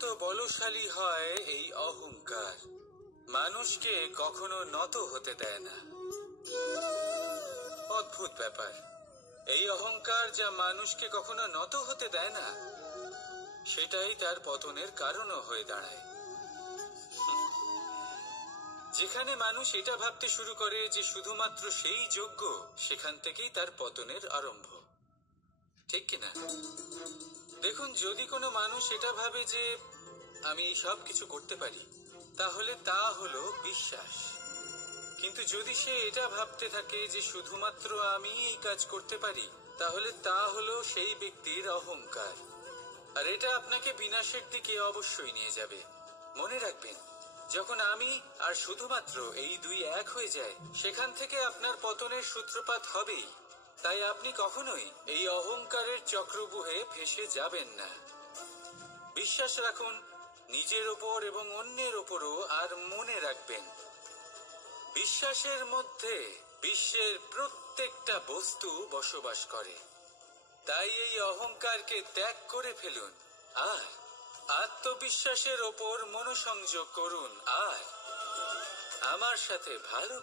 অত্যন্ত বলশালী হয় এই অহংকার, মানুষকে কখনো নত হতে দেয় না। অদ্ভুত ব্যাপার, এই অহংকার যা মানুষকে কখনো নত হতে দেয় না, সেটাই তার পতনের কারণও হয়ে দাঁড়ায়। যেখানে মানুষ এটা ভাবতে শুরু করে যে শুধুমাত্র সেই যোগ্য, সেখান থেকেই তার পতনের আরম্ভ, ঠিক কিনা? দেখুন, যদি কোনো মানুষ এটা ভাবে যে আমি সব কিছু করতে পারি, তাহলে তা হলো বিশ্বাস। কিন্তু যদি সে এটা ভাবতে থাকে যে শুধুমাত্র আমি এই কাজ করতে পারি, তাহলে তা হলো সেই ব্যক্তির অহংকার। আর এটা আপনাকে বিনাশের দিকে অবশ্যই নিয়ে যাবে। মনে রাখবেন, যখন আমি আর শুধুমাত্র এই দুই এক হয়ে যায়, সেখান থেকে আপনার পতনের সূত্রপাত হবেই। তাই আপনি কখনোই এই অহংকারের চক্রব্যূহে ফেঁসে যাবেন না। বিশ্বাস রাখুন নিজের ওপর এবং অন্যের ওপরও। আর মনে রাখবেন, বিশ্বাসের মধ্যে বিশ্বের প্রত্যেকটা বস্তু বসবাস করে। তাই এই অহংকারকে ত্যাগ করে ফেলুন আর আত্মবিশ্বাসের ওপর মনোসংযোগ করুন, আর আমার সাথে ভালো